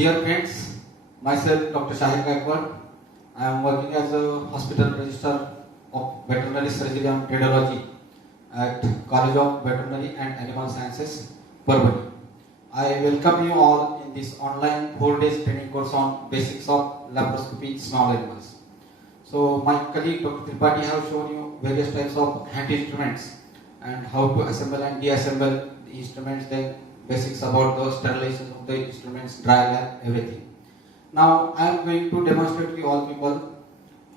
Dear friends, myself Dr. Shahid Gaikwad. I am working as a hospital registrar of veterinary surgery and radiology at College of Veterinary and Animal Sciences, Parbhani. I welcome you all in this online 4 days training course on basics of laparoscopy in small animals. So my colleague Dr. Tripathi have shown you various types of hand instruments and how to assemble and deassemble the instruments, then basics about the sterilization of the instruments, dry lab, everything. Now I am going to demonstrate to you all people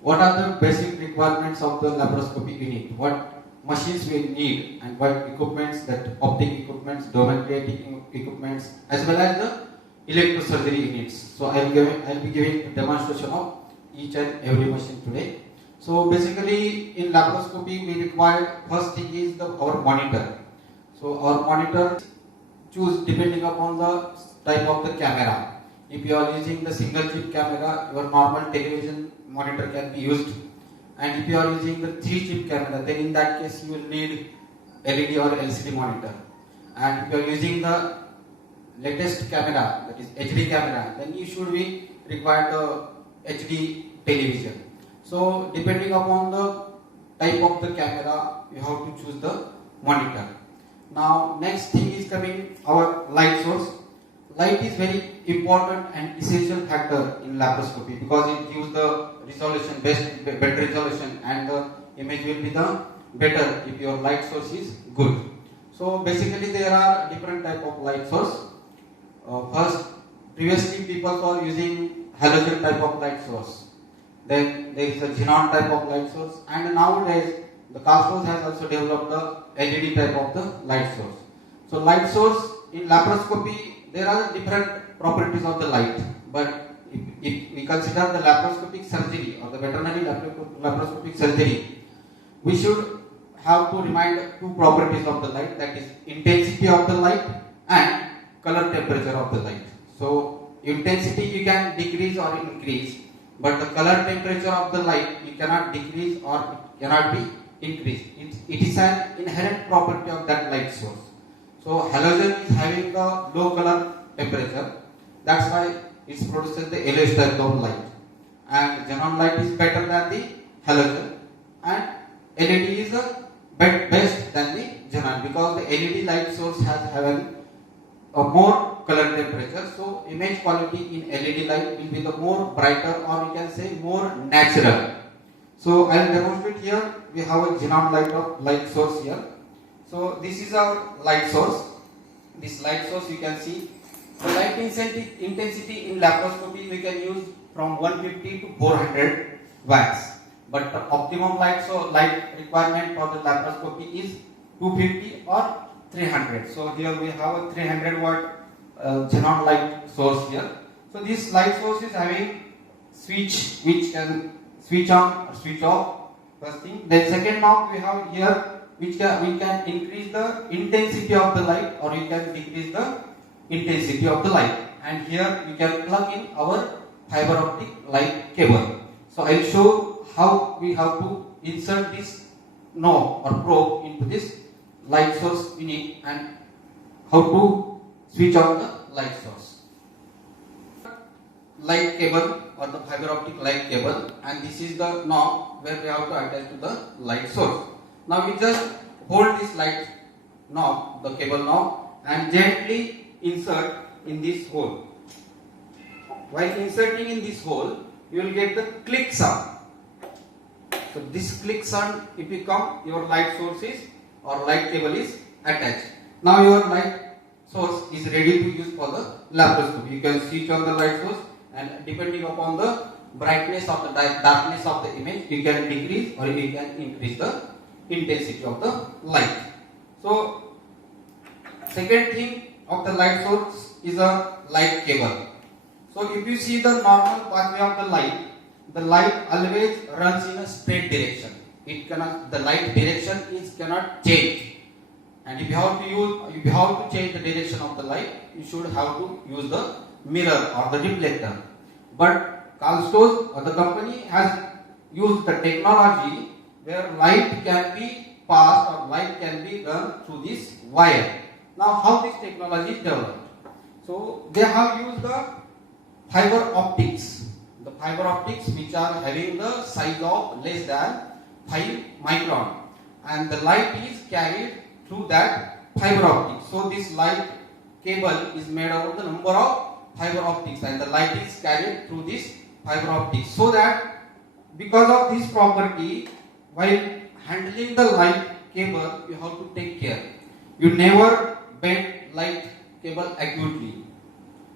what are the basic requirements of the laparoscopy unit, what machines we need and what equipments, that optic equipments, domain creating equipments, as well as the electrosurgery units. So I will be giving a demonstration of each and every machine today. So basically in laparoscopy we require, first thing is our monitor. So our monitor choose depending upon the type of the camera. If you are using the single chip camera, your normal television monitor can be used. And if you are using the 3 chip camera, then in that case you will need LED or LCD monitor. And if you are using the latest camera, that is HD camera, then you should be required the HD television. So depending upon the type of the camera, you have to choose the monitor. Now next thing is coming our light source. Light is very important and essential factor in laparoscopy because it gives the resolution, better resolution, and the image will be the better if your light source is good. So basically there are different type of light source. First, previously people were using halogen type of light source. Then there is a xenon type of light source, and nowadays the Karl has also developed the LED type of the light source. So light source in laparoscopy, there are different properties of the light, but if we consider the laparoscopic surgery or the veterinary laparoscopic surgery, we should have to remind 2 properties of the light, that is intensity of the light and color temperature of the light. So intensity you can decrease or increase, but the color temperature of the light you cannot decrease or it cannot be increased. It is an inherent property of that light source. So halogen is having the low color temperature, that's why it produces the yellowish type of light. And xenon light is better than the halogen, and LED is best than the xenon because the LED light source has having a more color temperature. So image quality in LED light will be the more brighter, or you can say more natural. So I will demonstrate here. We have a xenon light source here. So this is our light source. This light source you can see. The light intensity in laparoscopy we can use from 150 to 400 watts. But the optimum light requirement for the laparoscopy is 250 or 300. So here we have a 300 watt xenon light source here. So this light source is having switch which can switch on or switch off. First thing. Then second knob we have here, which we can increase the intensity of the light or you can decrease the intensity of the light. And here we can plug in our fiber optic light cable. So I will show how we have to insert this knob or probe into this light source unit and how to switch on the light source. Light cable or the fiber optic light cable, and this is the knob where we have to attach to the light source. Now we just hold this light knob, the cable knob, and gently insert in this hole. While inserting in this hole, you will get the click sound. So this click sound, if you come, your light source is or light cable is attached. Now your light source is ready to use for the laparoscopy. You can switch on the light source, and depending upon the brightness of the darkness of the image, you can decrease or you can increase the intensity of the light. So second thing of the light source is a light cable. So if you see the normal pathway of the light always runs in a straight direction. The light direction cannot change. And if you have to change the direction of the light, you should have to use the mirror or the reflector. But Karl Storz or the company has used the technology where light can be passed or light can be run through this wire. Now how this technology is developed? So they have used the fiber optics. The fiber optics which are having the size of less than 5 micron, and the light is carried through that fiber optics. So this light cable is made out of the number of fiber optics, and the light is carried through this fiber optics. So that because of this property, while handling the light cable, you have to take care. You never bend light cable acutely.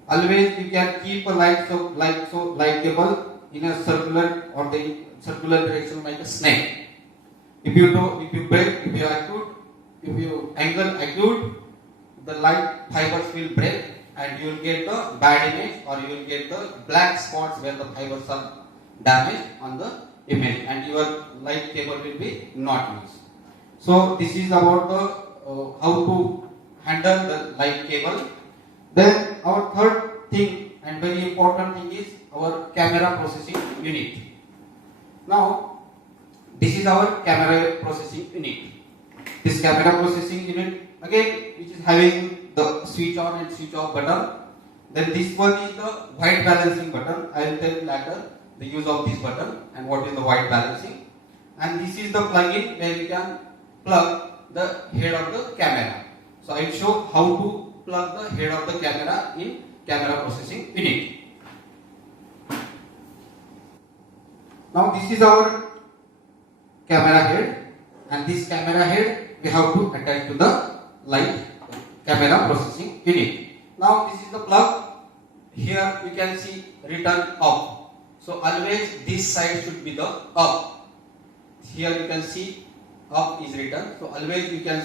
Always you can keep a light cable in a circular or the circular direction like a snake. If you angle acute, the light fibers will break and you will get the bad image, or you will get the black spots where the fibers are damaged on the image, and your light cable will be not used. So this is about the how to handle the light cable. Then our third thing and very important thing is our camera processing unit. Now this is our camera processing unit. This camera processing unit again, which is having the switch on and switch off button. Then this one is the white balancing button. I will tell you later the use of this button and what is the white balancing. And this is the plug-in where you can plug the head of the camera. So I will show how to plug the head of the camera in camera processing unit. Now this is our camera head, and this camera head we have to attach to the light camera processing unit. Now this is the plug. Here you can see written up. So always this side should be the up. Here you can see up is written. So always you can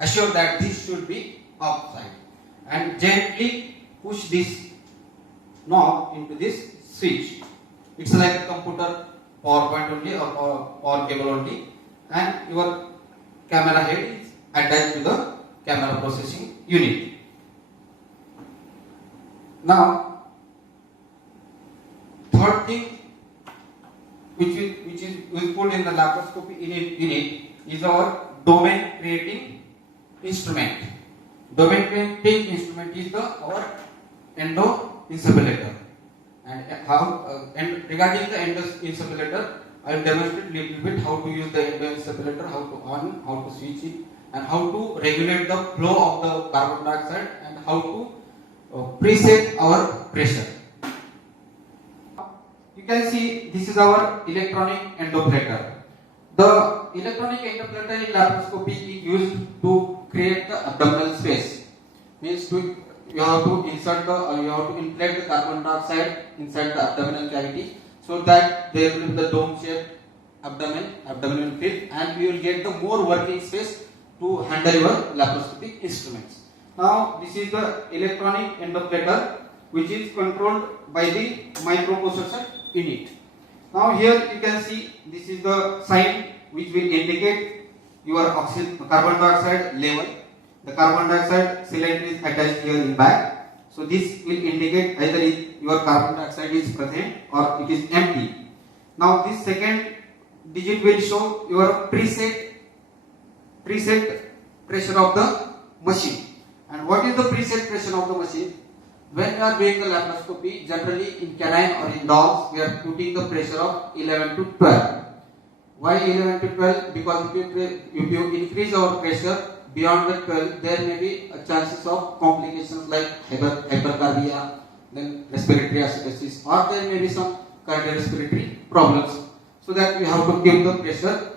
assure that this should be up side, and gently push this knob into this switch. It's like a computer power point only, or power cable only, and your camera head is attached to the camera processing unit. Now third thing which is useful in the laparoscopy unit is our domain creating instrument. Domain creating instrument is our endoinsufflator. And regarding the endoinsufflator, I will demonstrate little bit how to use the endoinsufflator, how to on, how to switch it, and how to regulate the flow of the carbon dioxide, and how to preset our pressure. You can see this is our electronic endopletter. The electronic endopletter in laparoscopy is used to create the abdominal space. Means you have to inflate the carbon dioxide inside the abdominal cavity, so that there will be the dome-shaped abdominal field, and you will get the more working space to handle your laparoscopic instruments. Now this is the electronic endopletter, which is controlled by the microprocessor unit. Now here you can see this is the sign which will indicate your carbon dioxide level. The carbon dioxide cylinder is attached here in back. So this will indicate either your carbon dioxide is present or it is empty. Now this second digit will show your preset pressure of the machine. And what is the preset pressure of the machine? When we are doing the laparoscopy, generally in canine or in dogs, we are putting the pressure of 11 to 12. Why 11 to 12? Because if you increase our pressure beyond the 12, there may be chances of complications like hypercarbia, then respiratory acidosis, or there may be some cardiorespiratory problems. So that we have to keep the pressure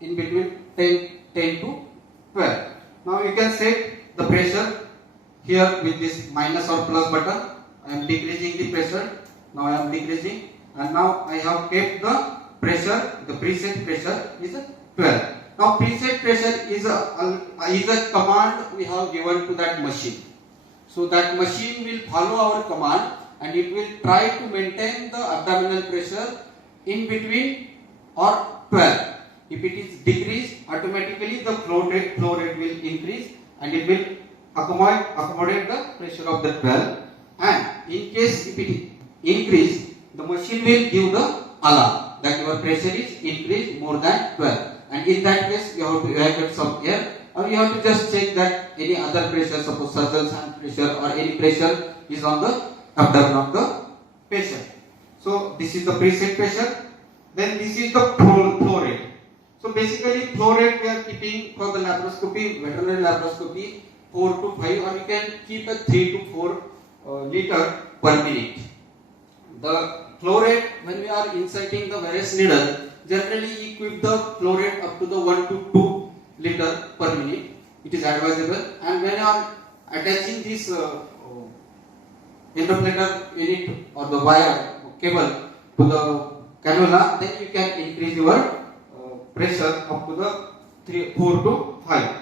in between 10 to 12. Now you can set the pressure here with this minus or plus button. I am decreasing the pressure. Now I am decreasing, and now I have kept the pressure. The preset pressure is 12. Now preset pressure is a command we have given to that machine. So that machine will follow our command, and it will try to maintain the abdominal pressure in between or 12. If it is decreased, automatically the flow rate will increase, and it will accommodate the pressure of the 12. And in case if it increase, the machine will give the alarm that your pressure is increased more than 12. And in that case, you have to evacuate some air, or you have to just check that any other pressure, suppose surgeon's hand pressure or any pressure is on the abdomen of the patient. So this is the preset pressure. Then this is the flow rate. So basically flow rate we are keeping for the laparoscopy, veterinary laparoscopy 4 to 5, or you can keep a 3 to 4 liter per minute. The flow rate when we are inserting the various needle, generally you keep the flow rate up to the 1 to 2 liter per minute. It is advisable, and when you are attaching this interpolator unit or the wire cable to the cannula, then you can increase your pressure up to the 4 to 5.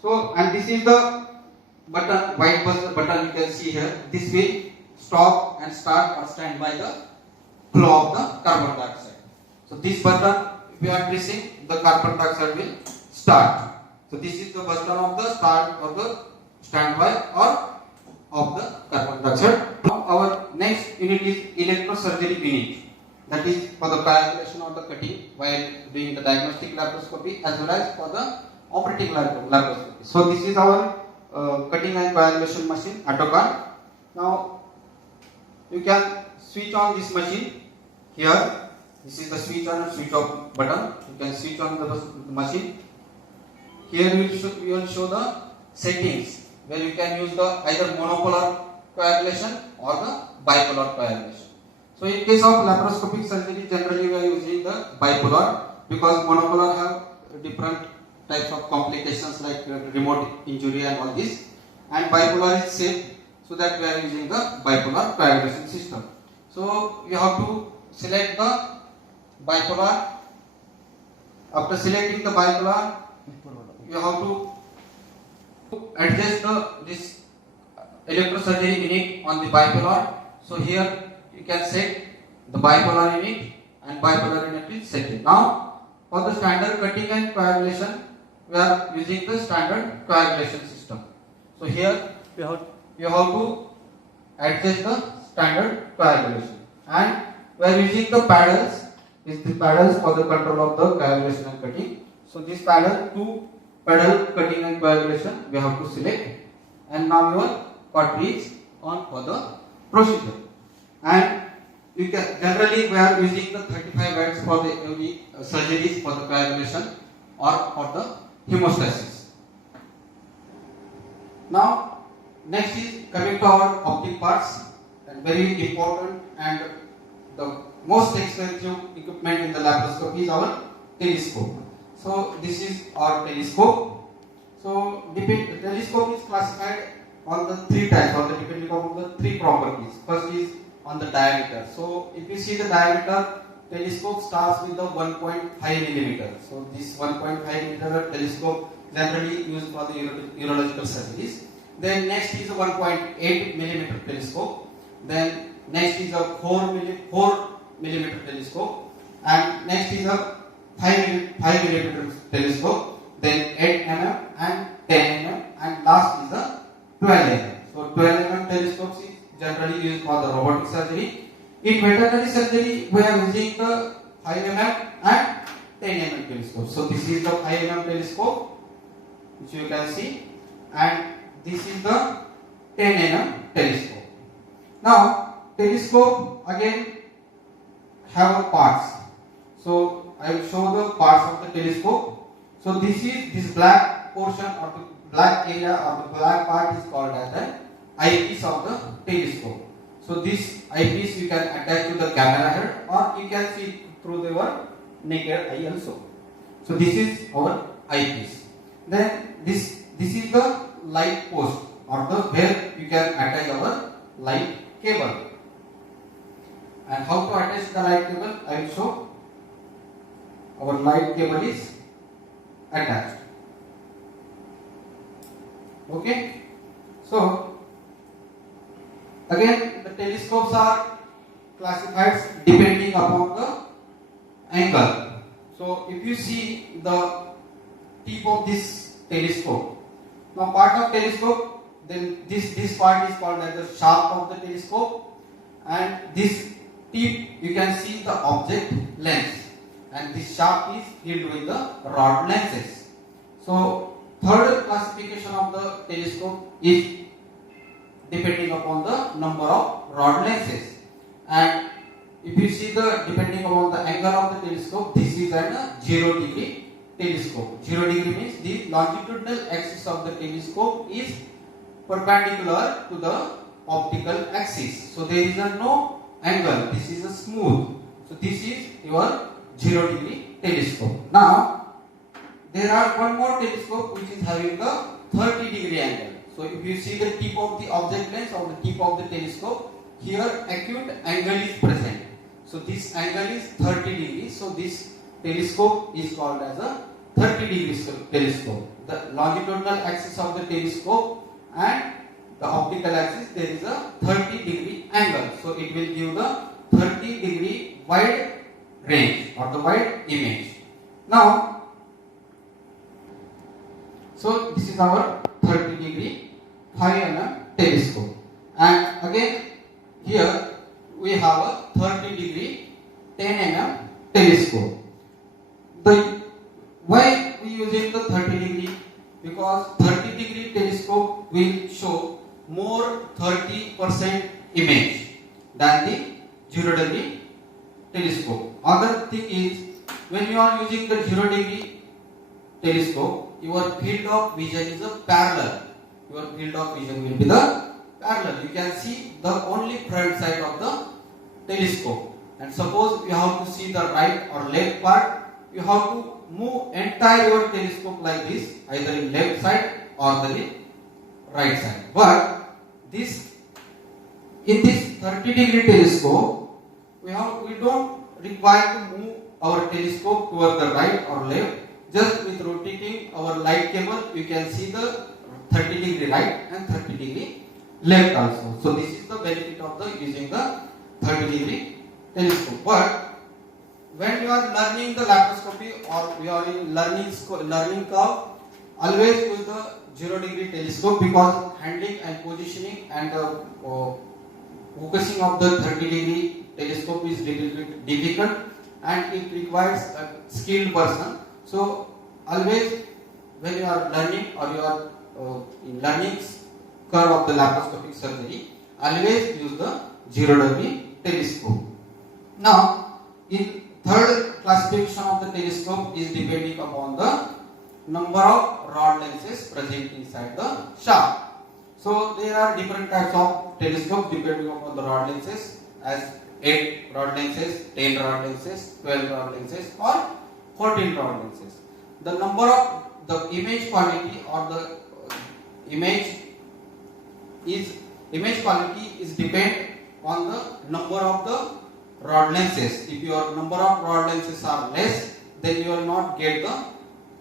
So, and this is the button, white button you can see here. This will stop and start or stand by the flow of the carbon dioxide. So this button, if we are pressing, the carbon dioxide will start. So this is the button of the start or the standby or of the carbon dioxide. Now our next unit is electrosurgery unit. That is for the calculation of the cutting while doing the diagnostic laparoscopy as well as for the operating laparoscopy. So this is our cutting and coagulation machine, AutoCAD. Now you can switch on this machine here. This is the switch on and switch off button. You can switch on the machine. Here we will show the settings where you can use the either monopolar coagulation or the bipolar coagulation. So in case of laparoscopic surgery, generally we are using the bipolar because monopolar have different types of complications like remote injury and all this, and bipolar is safe, so that we are using the bipolar coagulation system. So you have to select the bipolar. After selecting the bipolar, you have to adjust this electrosurgery unit on the bipolar. So here you can set the bipolar unit and bipolar unit is set. Now for the standard cutting and coagulation, we are using the standard coagulation system. So here you have to adjust the standard coagulation, and we are using the paddles. Is the paddles for the control of the coagulation and cutting. So this paddle, 2 paddle cutting and coagulation we have to select, and now your cartridge on for the procedure. And you can generally we are using the 35 watts for the surgeries for the coagulation or for the hemostasis. Now next is coming to our optic parts, and very important and the most expensive equipment in the laparoscopy is our telescope. So this is our telescope. So telescope is classified on the 3 types, or depending on the 3 properties. First is on the diameter. So if you see the diameter, telescope starts with the 1.5 millimeter. So this 1.5 millimeter telescope generally used for the urological surgeries. Then next is a 1.8 millimeter telescope. Then next is a 4 millimeter telescope, and next is a 5 millimeter telescope. Then 8 mm and 10 mm, and last is a 12 mm. So 12 mm telescopes is generally used for the robotic surgery. In veterinary surgery, we are using the 5 mm and 10 mm telescope. So this is the 5 mm telescope, which you can see, and this is the 10 mm telescope. Now telescope again have parts. So I will show the parts of the telescope. So this black portion or the black area or the black part is called as the eyepiece of the telescope. So this eyepiece you can attach to the camera head, or you can see through your naked eye also. So this is our eyepiece. Then this is the light post, or the where you can attach our light cable. And how to attach the light cable, I will show. Our light cable is attached. Okay. So again, the telescopes are classified depending upon the angle. So if you see the tip of this telescope, now part of telescope, then this part is called as the shaft of the telescope, and this tip you can see the object lens, and this shaft is filled with the rod lenses. So third classification of the telescope is depending upon the number of rod lenses. And if you see the depending upon the angle of the telescope, this is a 0 degree telescope. 0 degree means the longitudinal axis of the telescope is perpendicular to the optical axis. So there is no angle. This is a smooth. So this is your 0 degree telescope. Now there are one more telescope which is having the 30 degree angle. So if you see the tip of the object lens or the tip of the telescope, here acute angle is present. So this angle is 30 degrees. So this telescope is called as a 30 degree telescope. The longitudinal axis of the telescope and the optical axis, there is a 30 degree angle. So it will give the 30 degree wide range or the wide image. Now, so this is our 30 degree 5 mm telescope. And again here we have a 30 degree 10 mm telescope. Why we using the 30 degree? Because 30 degree telescope will show more 30% image than the 0 degree telescope. Other thing is, when you are using the 0 degree telescope, your field of vision is a parallel. Your field of vision will be the parallel. You can see the only front side of the telescope. And suppose you have to see the right or left part, you have to move entire your telescope like this, either in left side or the right side. But in this 30 degree telescope, we don't require to move our telescope toward the right or left. Just with rotating our light cable, you can see the 30 degree right and 30 degree left also. So this is the benefit of using the 30 degree telescope. But when you are learning the laparoscopy or you are in learning curve, always use the 0 degree telescope, because handling and positioning and focusing of the 30 degree telescope is little bit difficult and it requires a skilled person. So always when you are learning or you are in learning curve of the laparoscopic surgery, always use the 0 degree telescope. Now in third classification of the telescope is depending upon the number of rod lenses present inside the shaft. So there are different types of telescopes depending upon the rod lenses, as 8 rod lenses, 10 rod lenses, 12 rod lenses or 14 rod lenses. The number of the image quality or the image quality is depend on the number of the rod lenses. If your number of rod lenses are less, then you will not get the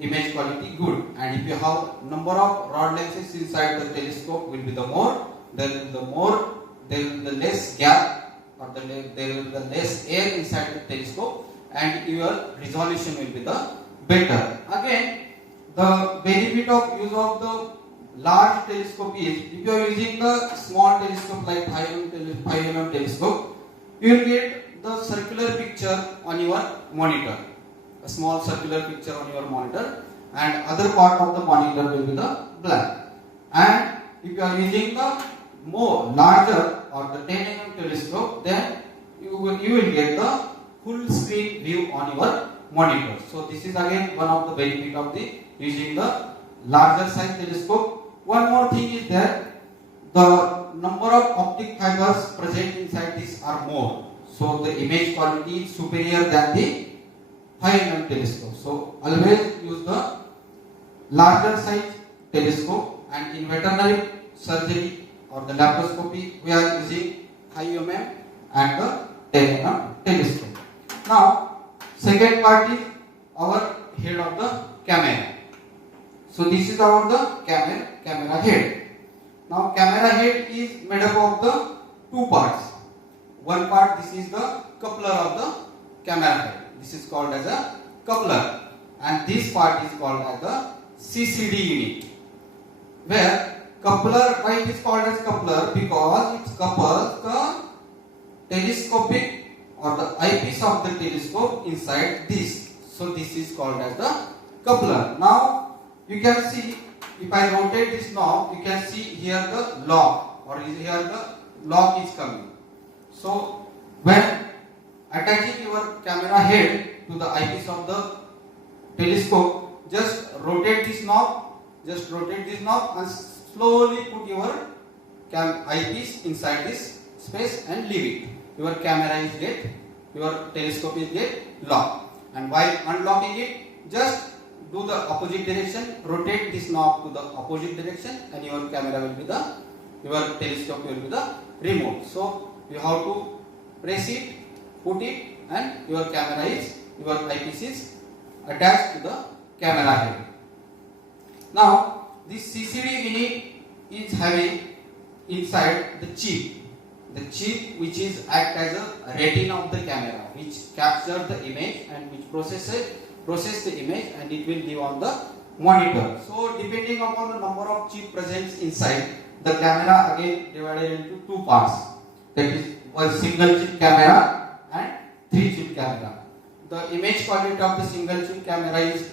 image quality good. And if you have number of rod lenses inside the telescope will be the more, then there will be the less gap or there will be the less air inside the telescope, and your resolution will be the better. Again, the benefit of use of the large telescope is, if you are using the small telescope like 5 mm telescope, you will get the circular picture on your monitor, a small circular picture on your monitor, and other part of the monitor will be the black. And if you are using the more larger or the 10 mm telescope, then you will get the full screen view on your monitor. So this is again one of the benefit of the using the larger size telescope. One more thing is that the number of optic fibers present inside this are more. So the image quality is superior than the 5 mm telescope. So always use the larger size telescope, and in veterinary surgery or the laparoscopy we are using 5 mm and the 10 mm telescope. Now second part is our head of the camera. So this is our the camera head. Now camera head is made up of the two parts. One part, this is the coupler of the camera head. This is called as a coupler, and this part is called as the CCD unit. Where coupler, why it is called as coupler? Because it couples the telescopic or the eyepiece of the telescope inside this. So this is called as the coupler. Now you can see, if I rotate this knob, you can see here the lock. or is here the lock is coming. So when attaching your camera head to the eyepiece of the telescope, just rotate this knob, and slowly put your eyepiece inside this space and leave it. Your camera is your telescope is locked. And while unlocking it, just do the opposite direction, rotate this knob to the opposite direction, and your camera will be your telescope will be the remote. So you have to press it, put it, and your eyepiece is attached to the camera head. Now this CCD unit is having inside the chip which is act as a retina of the camera, which captures the image and which process the image, and it will give on the monitor. So depending upon the number of chip present inside, the camera again divided into two parts, that is one single chip camera and 3 chip camera. The image quality of the single chip camera is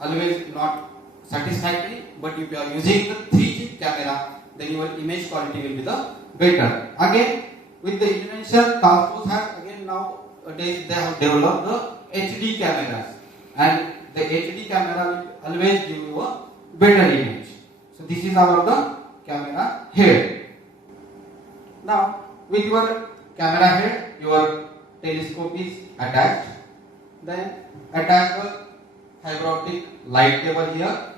always not satisfactory, but if you are using the 3 chip camera, then your image quality will be the better. Again, with the invention, Tascos has again nowadays they have developed the HD cameras, and the HD camera will always give you a better image. So this is the camera head. Now with your camera head, your telescope is attached. Then attach the fiber optic light cable here.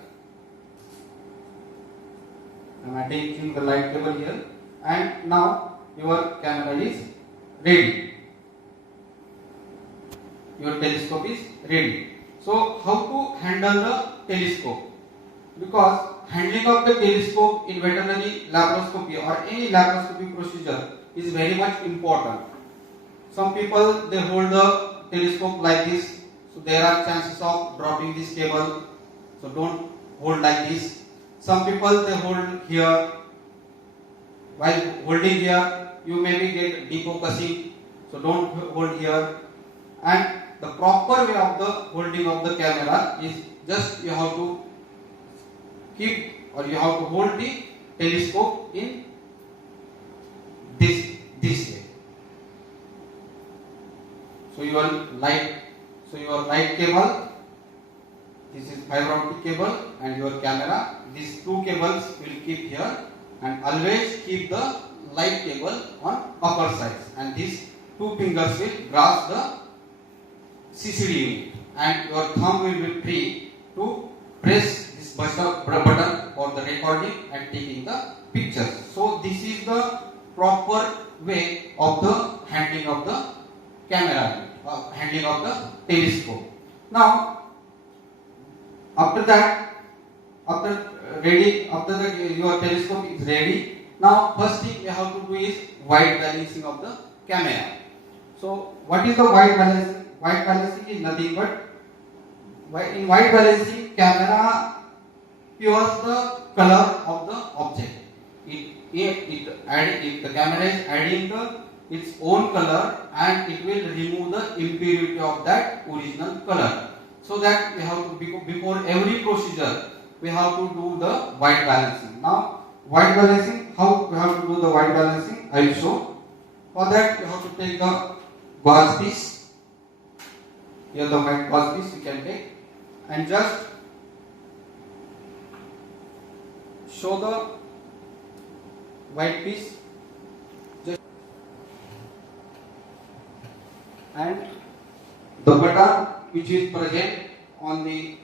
I am attaching the light cable here, and now your camera is ready. Your telescope is ready. So how to handle the telescope? Because handling of the telescope in veterinary laparoscopy or any laparoscopy procedure is very much important. Some people they hold the telescope like this, so there are chances of dropping this cable, so don't hold like this. Some people they hold here. While holding here, you maybe get defocusing, so don't hold here. And the proper way of the holding of the camera is just you have to keep, or you have to hold the telescope in this way. So your light cable, this is fiber optic cable, and your camera, these two cables will keep here, and always keep the light cable on upper side, and these two fingers will grasp the CCD unit, and your thumb will be free to press this button for the recording and taking the pictures. So this is the proper way of the handling of the camera, handling of the telescope. Now after your telescope is ready, now first thing you have to do is white balancing of the camera. So what is the white balancing? White balancing is nothing but in white balancing, camera pures the color of the object. If the camera is adding its own color, and it will remove the impurity of that original color. So that we have to, before every procedure, we have to do the white balancing. Now white balancing, how we have to do the white balancing, I will show. For that you have to take the gauze piece. Here the white gauze piece you can take, and just show the white piece, and the button which is present on the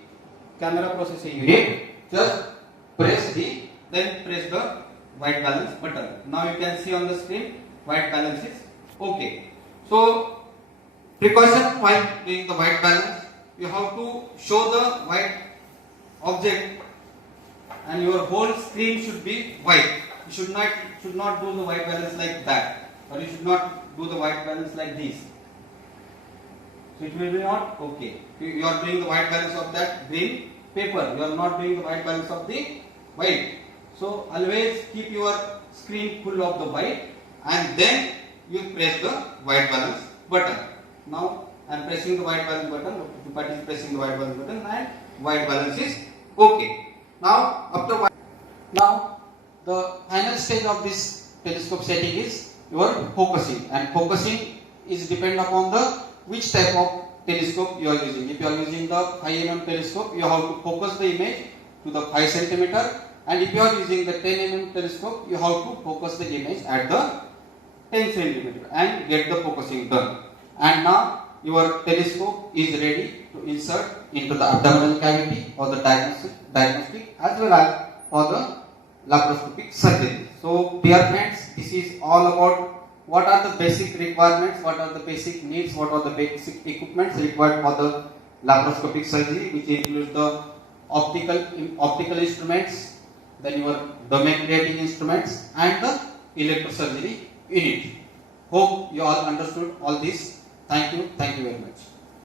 camera processing unit, just press the white balance button. Now you can see on the screen white balance is okay. So precaution while doing the white balance, you have to show the white object, and your whole screen should be white. You should not do the white balance like that, or you should not do the white balance like this. So it will be not okay. You are doing the white balance of that green paper. You are not doing the white balance of the white. So always keep your screen full of the white, and then you press the white balance button. Now I am pressing the white balance button. But is pressing the white balance button, and white balance is okay. Now the final stage of this telescope setting is your focusing, and focusing is depend upon the which type of telescope you are using. If you are using the 5 mm telescope, you have to focus the image to the 5 centimeter, and if you are using the 10 mm telescope, you have to focus the image at the 10 centimeter and get the focusing done. And now your telescope is ready to insert into the abdominal cavity or the diagnostic as well as for the laparoscopic surgery. So dear friends, this is all about what are the basic requirements, what are the basic needs, what are the basic equipments required for the laparoscopic surgery, which includes the optical instruments, then your domain creating instruments and the electrosurgery unit. Hope you all understood all this. Thank you very much.